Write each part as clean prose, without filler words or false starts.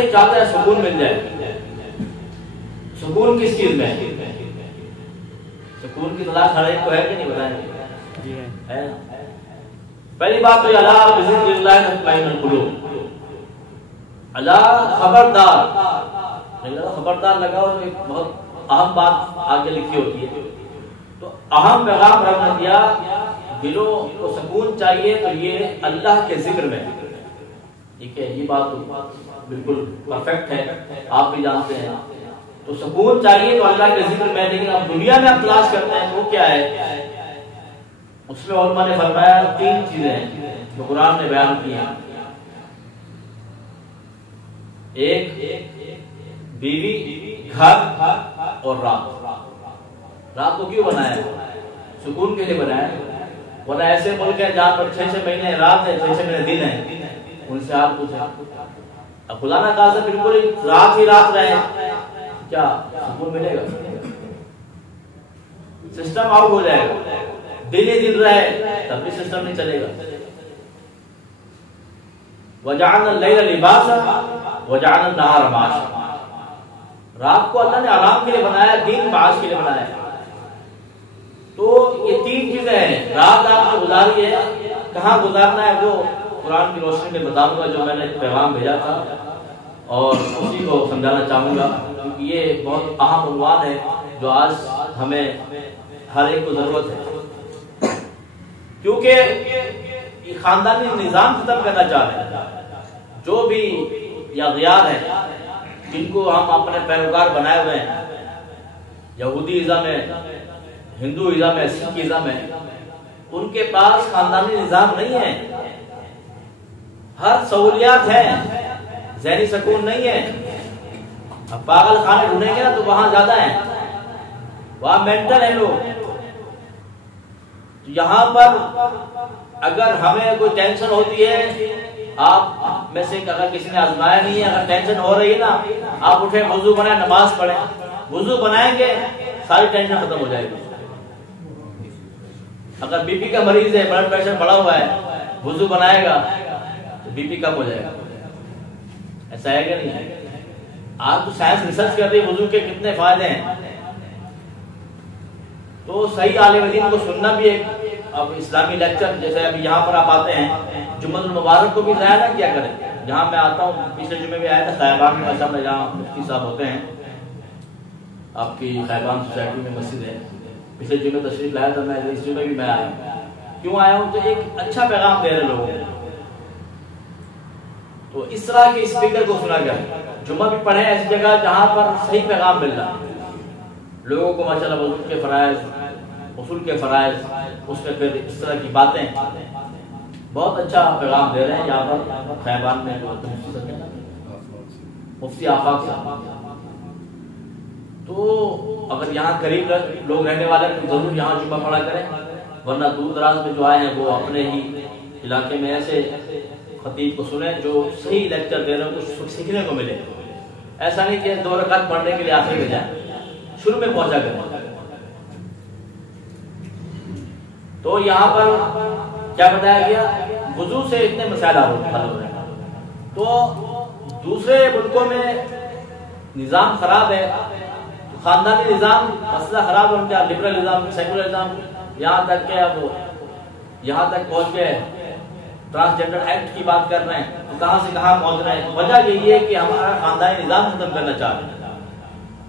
ایک چاہتا ہے سکون مل جائے. سکون کس چیز میں ہے؟ سکون کی تلاش ہر ایک کو ہے کہ نہیں بتائیں؟ ہے. پہلی بات تو الا بذکر اللہ تطمئن القلوب. اللہ خبردار لگا اور ایک بہت اہم بات آگے لکھی ہوتی ہے. تو اہم پیغام رب نے دیا دلوں کو سکون چاہیے تو یہ اللہ کے ذکر میں. ٹھیک ہے, یہ بات بالکل پرفیکٹ ہے, آپ بھی جانتے ہیں. تو سکون چاہیے تو اللہ کے ذکر میں. لیکن اب دنیا میں ہم تلاش کرتے ہیں وہ کیا ہے؟ اس میں علماء نے فرمایا 3 چیزیں ہیں جو قرآن نے بیان کی ہیں. ایک بیوی, گھر اور رات. رات کو کیوں بنایا ہے؟ سکون کے لیے بنایا ہے. ورنہ ایسے ملک ہیں جہاں پر 6 مہینے رات ہے, 6 مہینے دن ہے, ان سے آپ کچھ. اب خدا نہ خاصا بالکل رات ہی رات رہے, کیا سکون ملے گا؟ سسٹم آؤٹ ہو جائے گا. دن ہی دن رہے تب بھی سسٹم نہیں چلے گا. وَجَعَلْنَا اللَّيْلَ لِبَاسًا وَجَعَلْنَا النَّهَارَ مَعَاشًا. رات کو اللہ نے آرام کے لیے بنایا, دن معاش کے لیے بنایا. تو یہ 3 چیزیں ہیں. رات آپ نے گزاری ہے, کہاں گزارنا ہے وہ قرآن کی روشنی میں بتاؤں گا جو میں نے پیغام بھیجا تھا, اور اسی کو سمجھانا چاہوں گا کیونکہ یہ بہت اہم عنوان ہے جو آج ہمیں ہر ایک کو ضرورت ہے. کیونکہ خاندانی نظام ختم کرنا چاہ رہے ہیں. جو بھی یا غیار ہیں جن کو ہم اپنے پیروکار بنائے ہوئے ہیں, یہودی ازم ہے, ہندو ازم ہے, سکھ ازم ہے, ان کے پاس خاندانی نظام نہیں ہے. ہر سہولیات ہیں, ذہنی سکون نہیں ہے. اب پاگل خانے ڈھونڈیں گے نا تو وہاں زیادہ ہیں, وہاں مینٹل ہیں لوگ. یہاں پر اگر ہمیں کوئی ٹینشن ہوتی ہے, آپ میں سے اگر کسی نے آزمایا نہیں ہے, اگر ٹینشن ہو رہی ہے نا, آپ اٹھیں, وضو بنائیں, نماز پڑھیں. وضو بنائیں گے ساری ٹینشن ختم ہو جائے گی. اگر بی پی کا مریض ہے, بلڈ پریشر بڑھا ہوا ہے, وضو بنائے گا تو بی پی کم ہو جائے گا. ایسا ہے کہ نہیں ہے؟ آپ تو سائنس ریسرچ کر رہی ہے وضو کے کتنے فائدے ہیں. تو صحیح عالم دین کو سننا بھی ایک. اب اسلامی لیکچر جیسے ابھی یہاں پر آپ آتے ہیں, جمعہ المبارک کو بھی ضائع نہ کیا کریں. جہاں میں آتا ہوں, پچھلے جمعے میں آیا تھا خیبان میں, ماشاء اللہ جہاں مفتی صاحب ہوتے ہیں, آپ کی خیبان سوسائٹی میں مسجد ہے. پچھلے جمعے تشریف لایا تھا, میں اس جمعے بھی میں آیا ہوں. کیوں آیا ہوں؟ تو ایک اچھا پیغام دے رہے لوگوں کو. تو اس طرح کے اسپیکر کو سنا گیا. جمعہ بھی پڑھیں ایسی جگہ جہاں پر صحیح پیغام مل رہا ہے لوگوں کو. ماشاء اللہ وضو کے فرائض, غسل کے فرائض, اس میں پھر اس طرح کی باتیں, بہت اچھا پیغام دے رہے ہیں یہاں پر خیبان میں مفتی آفاق صاحب. تو اگر یہاں قریب لوگ رہنے والے ہیں تو ضرور یہاں جمعہ پڑھا کریں, ورنہ دور دراز میں جو آئے ہیں وہ اپنے ہی علاقے میں ایسے خطیب کو سنیں جو صحیح لیکچر دے رہے ہیں, کچھ سیکھنے کو ملے. ایسا نہیں کہ 2 رکعت پڑھنے کے لیے آخر میں جائیں, شروع میں پہنچا کریں. تو یہاں پر کیا بتایا گیا, وضو سے اتنے مسائل حل ہو رہے ہیں. تو دوسرے ملکوں میں نظام خراب ہے, خاندانی نظام مسئلہ خراب ہے ان کا, لبرلزم, سیکولرزم, یہاں تک کہ اب یہاں تک پہنچ کے ٹرانسجنڈر ایکٹ کی بات کر رہے ہیں. تو کہاں سے کہاں پہنچ رہے ہیں؟ وجہ یہی ہے کہ ہمارا خاندانی نظام ختم کرنا چاہ رہے ہیں.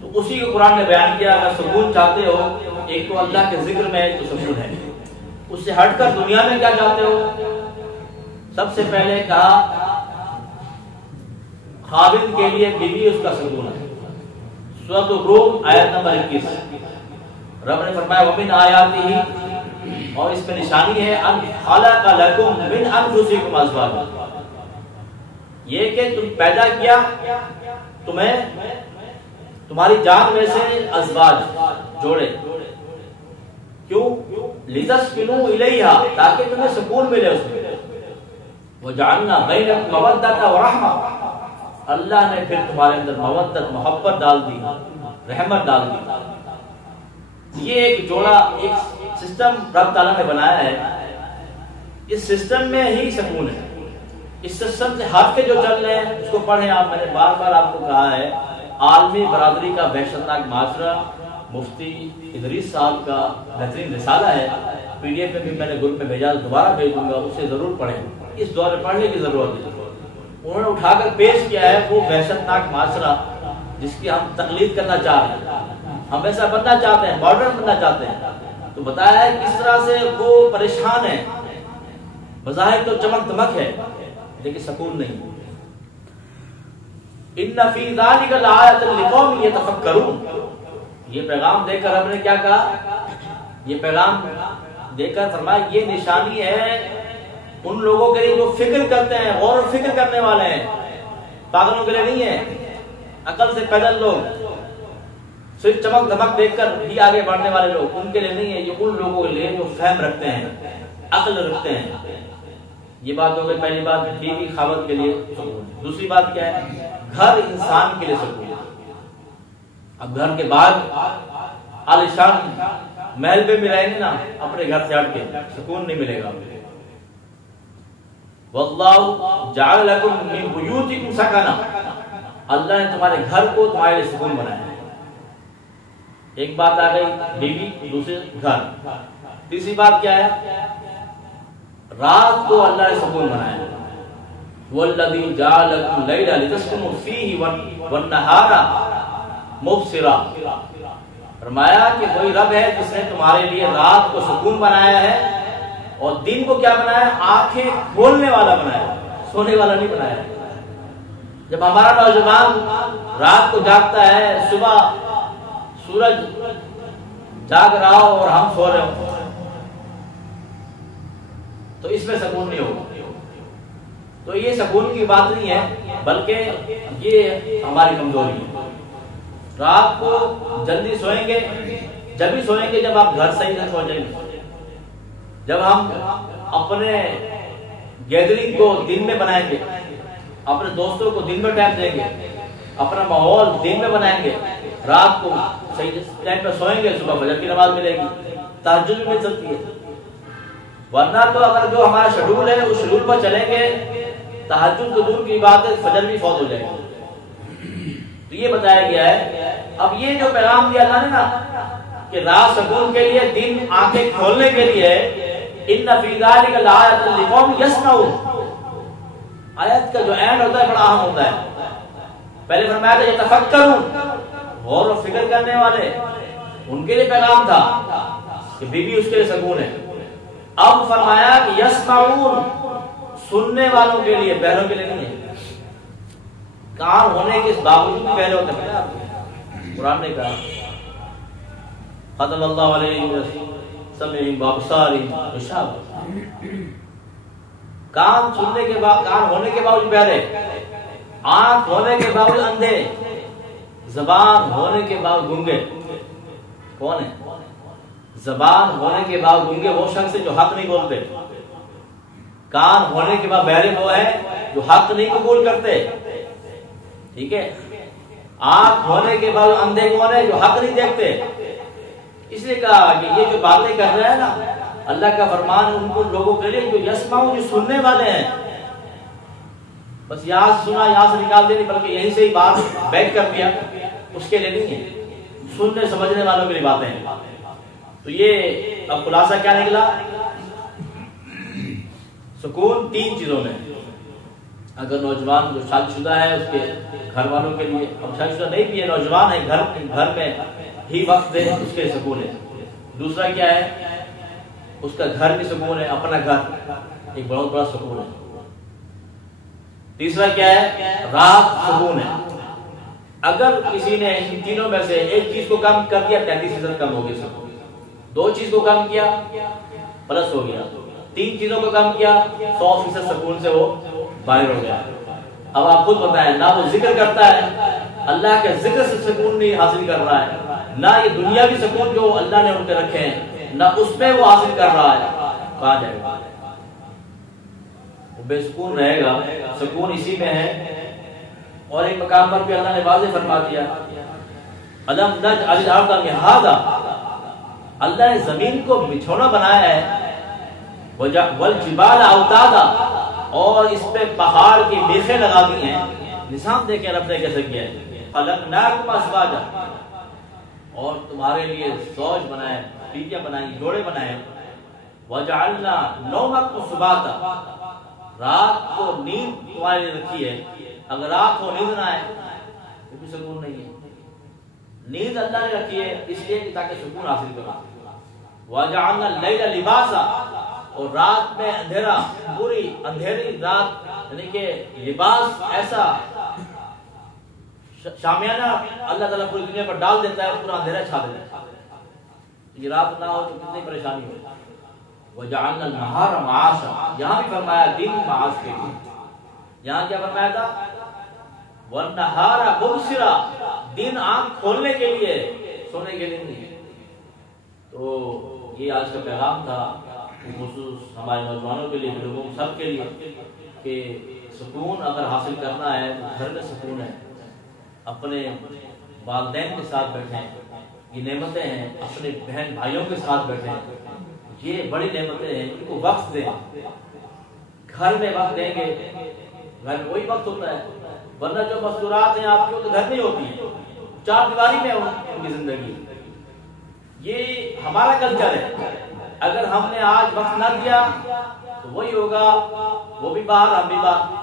تو اسی کو قرآن نے بیان کیا, اگر سکون چاہتے ہو, ایک تو اللہ کے ذکر میں تو سکون ہے, اس سے ہٹ کر دنیا میں کیا چاہتے ہو؟ سب سے پہلے کہا خاوند کے لیے بیوی اس کا سکون ہے. سورۃ الروم آیت نمبر 21, رب نے فرمایا وَمِنْ آیَاتِهِ, اور اس میں نشانی ہے, ان خلق لکم من انفسکم ازواجا, یہ کہ تم پیدا کیا تمہیں تمہاری جان میں سے ازواج, جوڑے. کیوں؟ لِتَسْكُنُوا إِلَيْهَا, تاکہ تمہیں سکون ملے اس میں. وَجَعَلْنَا بَيْنَكُمْ مَوَدَّةً وَرَحْمَةً, اللہ نے پھر تمہارے اندر مودت, محبت ڈال دی, رحمت ڈال دی. یہ ایک جوڑا, ایک سسٹم رب تعالیٰ نے بنایا ہے. اس سسٹم میں ہی سکون ہے. اس سسٹم سے ہٹ کے جو چل رہے ہیں اس کو پڑھیں آپ. میں نے بار بار آپ کو کہا ہے عالمی برادری کا وحشتناک معاشرہ مفتی ادریس صاحب کا بہترین رسالہ ہے, پی ڈی ایف میں بھی میں نے گروپ میں بھیجا, دوبارہ بھیج دوں گا, اسے ضرور پڑھیں. اس دور میں پڑھنے کی ضرورت ہے. انہوں نے اٹھا کر پیش کیا ہے وہ وحشتناک معاشرہ جس کی ہم تقلید کرنا چاہ رہے ہیں, ہم ایسا بننا چاہتے ہیں, ماڈرن بننا چاہتے ہیں. تو بتایا ہے کس طرح سے وہ پریشان ہے, بظاہر تو چمک دمک ہے لیکن سکون نہیں. ان فی ذلک لآیۃ لقوم یتفکرون. یہ پیغام دے کر رب نے کیا کہا, یہ پیغام دے کر فرمایا یہ نشانی ہے ان لوگوں کے لیے جو فکر کرتے ہیں, غور و فکر کرنے والے ہیں. پاگلوں کے لیے نہیں ہے, عقل سے پیدل لوگ, صرف چمک دھمک دیکھ کر بھی آگے بڑھنے والے لوگ, ان کے لیے نہیں ہے. یہ ان لوگوں کے لیے جو فہم رکھتے ہیں, عقل رکھتے ہیں. یہ بات ہو گئی پہلی بات, بیوی خاوند کے لیے سکون. دوسری بات کیا ہے, گھر انسان کے لیے سکون. اب گھر کے بعد عالیشان محل پہ بھی رہیں گے نا, اپنے گھر سے ہٹ کے سکون نہیں ملے گا. واللہ جعل لکم من بیوتکم سکنا. اللہ نے تمہارے گھر کو تمہارے لیے سکون بنایا ہے. ایک بات آ گئی بیوی, دوسری گھر. تیسری بات کیا ہے, رات کو اللہ نے سکون بنایا ہے. والذی جعل لکم اللیل لتسکنوا فیہ والنہار مبصرا. فرمایا کہ وہی رب ہے جس نے تمہارے لیے رات کو سکون بنایا ہے اور دن کو کیا بنایا ہے, آنکھیں کھولنے والا بنایا, سونے والا نہیں بنایا. جب ہمارا نوجوان رات کو جاگتا ہے, صبح سورج جاگ رہا ہو اور ہم سو رہے ہوں, تو اس میں سکون نہیں ہوگا. تو یہ سکون کی بات نہیں ہے, بلکہ یہ ہماری کمزوری ہے. رات کو جلدی سوئیں گے جب ہی سوئیں گے جب آپ گھر صحیح سے سو جائیں گے. جب ہم اپنے گیدرنگ کو دن میں بنائیں گے, اپنے دوستوں کو دن میں ٹائم دیں گے, اپنا ماحول دن میں بنائیں گے, رات کو صحیح ٹائم پہ سوئیں گے, صبح فجر کی نماز ملے گی, تہجد بھی مل سکتی ہے. ورنہ تو اگر جو ہمارا شیڈول ہے اس شیڈول پر چلیں گے, تہجد تو دور کی بات ہے, فجر بھی فوت ہو جائے گی. تو یہ بتایا گیا ہے. اب یہ جو پیغام دیا اللہ نے نا کہ رات سکون کے لیے, دن آنکھیں کھولنے کے لیے, ان فی ذلک لآیۃ لقوم یسمعون. آیت کا جو اینڈ ہوتا ہے بڑا اہم ہوتا ہے. پہلے فرمایا تھا یتفکرون, غور و فکر کرنے والے, ان کے لیے پیغام تھا کہ بیوی اس کے لیے سکون ہے. اب فرمایا کہ یسمعون, سننے والوں کے لیے, بہروں کے لیے نہیں ہے. کان ہونے کے باوجود بھی بہرے ہوتے ہیں. قرآن نے کہا ختم اللہ علیہ سمعہم وابصارہم غشاوہ. کان سننے کے بعد, کان ہونے کے باوجود بہرے, آنکھ ہونے کے باوجود اندھے, زبان ہونے کے بعد گونگے. کون ہے؟ زبان ہونے کے بعد گونگے وہ شخص ہے جو حق نہیں بولتے. کان ہونے کے بعد بہرے وہ ہیں جو حق نہیں قبول کرتے. ٹھیک ہے. آنکھ ہونے کے بعد اندھے کون ہے, جو حق نہیں دیکھتے. اس لیے کہا کہ یہ جو باتیں کر رہے ہیں نا, اللہ کا فرمان ان کو لوگوں کے لیے جو یسمعون, جو سننے والے ہیں. بس یہاں سے سنا یہاں سے نکال دیں, بلکہ یہیں سے ہی بات بیک کر دیا, اس کے لیے نہیں ہے. سننے سمجھنے والوں کے لیے باتیں ہیں. تو یہ اب خلاصہ کیا نکلا, سکون تین چیزوں میں. اگر نوجوان جو شادی شدہ ہے اس کے گھر والوں کے لیے, اب شادی شدہ نہیں بھی ہے, نوجوان ہے, گھر میں ہی وقت دے, اس کے سکون ہے. دوسرا کیا ہے, اس کا گھر بھی سکون ہے, اپنا گھر ایک بہت بڑا سکون ہے. تیسرا کیا ہے, رات سکون ہے. اگر کسی نے ان تینوں میں سے ایک چیز کو کم کر دیا 33% کم ہو گیا سکون. دو چیز کو کم کیا پلس ہو گیا, تین چیزوں کو کم کیا 100% سکون سے وہ باہر ہو گیا. اب آپ خود بتائیں, نہ وہ ذکر کرتا ہے, اللہ کے ذکر سے سکون نہیں حاصل کر رہا ہے, نہ یہ دنیاوی سکون جو اللہ نے ان پہ رکھے ہیں نہ اس میں وہ حاصل کر رہا ہے, کہاں جائے گا؟ وہ بے سکون رہے گا. سکون اسی میں ہے. اور ایک مقام پر بھی اللہ نے واضح فرما دیا, الم نجعل الارض مہادا, اللہ نے زمین کو بچھونا بنایا ہے, والجبال اوتادا, اور اس پہ پہاڑ کی میخیں لگا دی ہیں. نظام دیکھیں رب نے کیسے کیا ہے. خلقناکم ازواجا، اور تمہارے لیے زوج بنائے، بیویاں بنائیں، جوڑے بنائے. وجعلنا نومکم سباتا، رات کو نیند تمہارے لیے رکھی ہے. اگر رات کو نیند نہ آئے تو بھی سکون نہیں ہے. نیند اللہ نے رکھی ہے اس لیے کہ تاکہ سکون حاصل کرو. وجعلنا اللیل لباسا، اور رات میں اندھیرا، پوری اندھیری رات، یعنی کہ لباس ایسا شامیانہ اللہ تعالیٰ پوری دنیا پر ڈال دیتا ہے اور پورا اندھیرا چھا دیتا ہے. یہ رات نہ ہو تو کتنی پریشانی ہو. وجعلنا النہار معاشا، یہاں بھی فرمایا دن معاش کے لیے. یہاں کیا فرمایا تھا؟ والنہار مبصرا، دن آنکھ کھولنے کے لیے، سونے کے لیے نہیں. تو یہ آج کا پیغام تھا خصوص ہمارے نوجوانوں کے لیے، لوگوں سب کے لیے، کہ سکون اگر حاصل کرنا ہے تو گھر میں سکون ہے. اپنے والدین کے ساتھ بیٹھیں، یہ نعمتیں ہیں. اپنے بہن بھائیوں کے ساتھ بیٹھیں، یہ بڑی نعمتیں ہیں. ان کو وقت دیں. گھر میں وقت دیں گے، گھر میں وہی وقت ہوتا ہے. ورنہ جو مستورات ہیں آپ کی تو گھر میں ہوتی ہیں، چار دیواری میں ان کی زندگی. یہ ہمارا کلچر ہے. اگر ہم نے آج وقت نہ دیا تو وہی ہوگا، وہ بھی باہر ہم بھی باہر.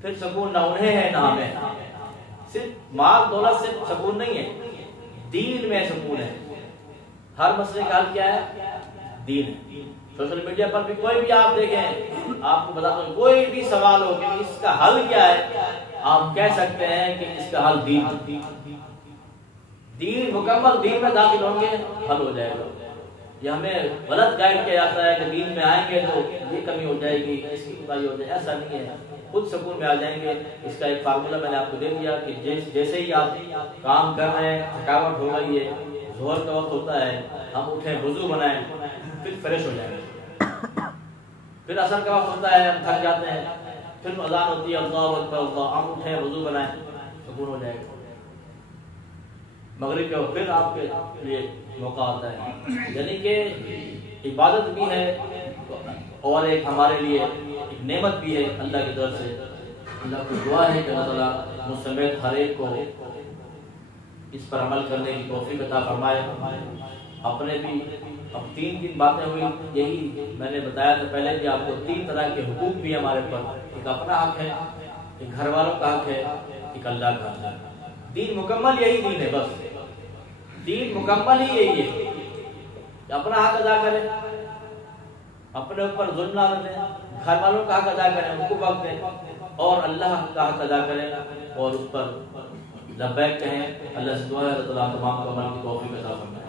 پھر سکون نہ انہیں ہے نہ ہمیں. صرف مال دولت سے سکون نہیں ہے، دین میں سکون ہے. ہر مسئلے کا حل کیا ہے؟ دین ہے. سوشل میڈیا پر بھی کوئی بھی آپ دیکھیں، آپ کو بتاتا ہوں، کوئی بھی سوال ہو کہ اس کا حل کیا ہے، آپ کہہ سکتے ہیں کہ اس کا حل دین. دین مکمل دین میں داخل ہوں گے حل ہو جائے گا. یہ ہمیں غلط گائیڈ کیا جاتا ہے کہ دین میں آئیں گے تو یہ کمی ہو جائے گی، اس کی برائی ہو جائے گی. ایسا نہیں ہے، خود سکون میں آ جائیں گے. اس کا ایک فارمولہ میں نے آپ کو دے دیا کہ جیسے ہی آپ کام کر رہے ہیں، تھکاوٹ ہو گئی ہے، ظہر کا وقت ہوتا ہے، ہم اٹھیں، وضو بنائیں، پھر فریش ہو جائیں گے. پھر عصر کا وقت ہوتا ہے، ہم تھک جاتے ہیں، پھر اذان ہوتی ہے، اللہ اکبر اللہ، ہم اٹھیں، وضو بنائیں، سکون ہو جائے گا. مغرب کا پھر آپ کے لیے موقع آتا ہے. یعنی کہ عبادت بھی ہے اور ایک ہمارے لیے ایک نعمت بھی ہے اللہ کی طرف سے. اللہ کو دعا ہے کہ اللہ تعالیٰ مجھ سمیت ہر ایک کو اس پر عمل کرنے کی توفیق عطا فرمائے. اپنے بھی اب 3 باتیں ہوئی. یہی میں نے بتایا تھا پہلے کہ آپ کو 3 طرح کے حقوق بھی ہمارے پر. ایک اپنا حق ہے، ایک گھر والوں کا حق ہے، ایک اللہ کا حق ہے. دین مکمل یہی دین ہے. بس دین مکمل ہی یہی ہے کہ اپنا حق ادا کریں، اپنے اوپر ظلم نہ دیں، گھر والوں کا حق ادا کریں، ان کو وقت دیں، اور اللہ کا حق ادا کریں اور اس پر لبیک کہیں. اللہ سے دعا ہے اللہ تعالیٰ تمام کو عمل کی توفیق عطا فرمائے.